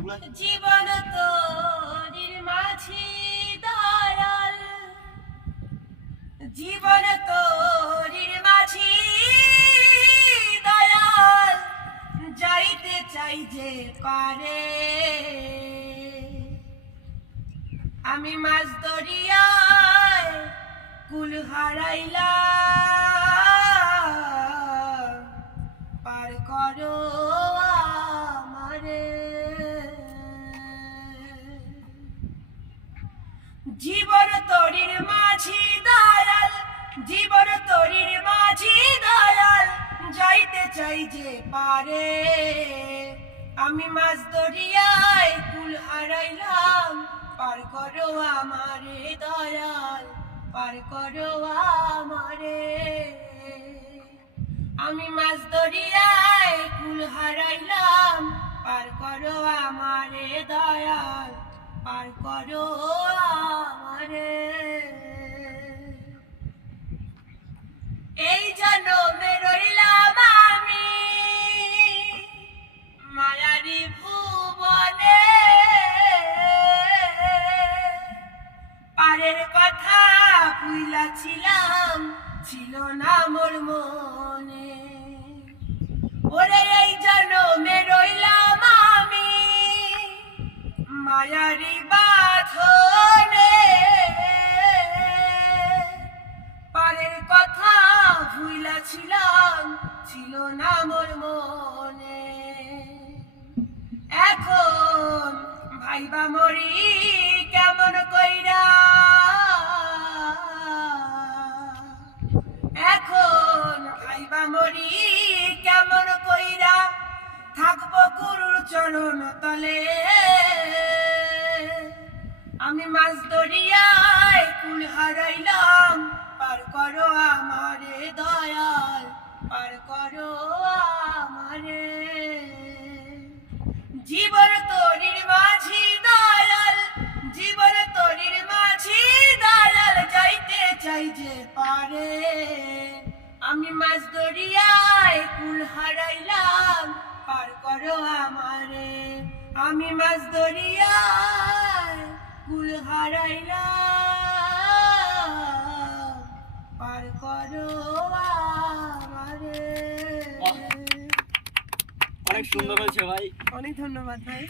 জীবন তোরির মাঝি দয়াল জীবন তোরির মাঝি দয়াল যাইতে চাই যে পারে। আমি মাছ দরিয়ায় কুল হারাইলাম। পার করো। চাই যে পারে। আমি মাছ দরিয়ায় কুল হারাইলাম। পার করো আমারে দয়াল, পার করো আমারে। আমি মাছ দরিয়ায় কুল হারাইলাম। পার করো আমারে দয়াল, পার করো পারের কথা বুইলাছিলাম ছিল না মোর মনে। ওরে এই জন্মে রইলাম আমি, মায়ারি বাঁধনে। পারের কথা ভুইলাছিলাম ছিল না মোর মনে। এখন ভাইবা মরি কেমন মরি কেমন কইরা থাকব গুরুর চরণ তলে। আমি মাছ দরিয়ায় কুল হারাইলাম, পার করো আমারে দয়াল, পার করো আমারে। জীবন তরির মাঝি দয়াল, জীবন তরির মাঝি দয়াল, যাইতে চাই যে পারে। আমি মাছ দরিয়ায় কুল হারাইলাম পার করো আমারে। আমি মাছ দরিয়ায় কুল হারাইলাম পার করো আমারে। অনেক সুন্দর হয়েছে ভাই। অনেক ধন্যবাদ ভাই।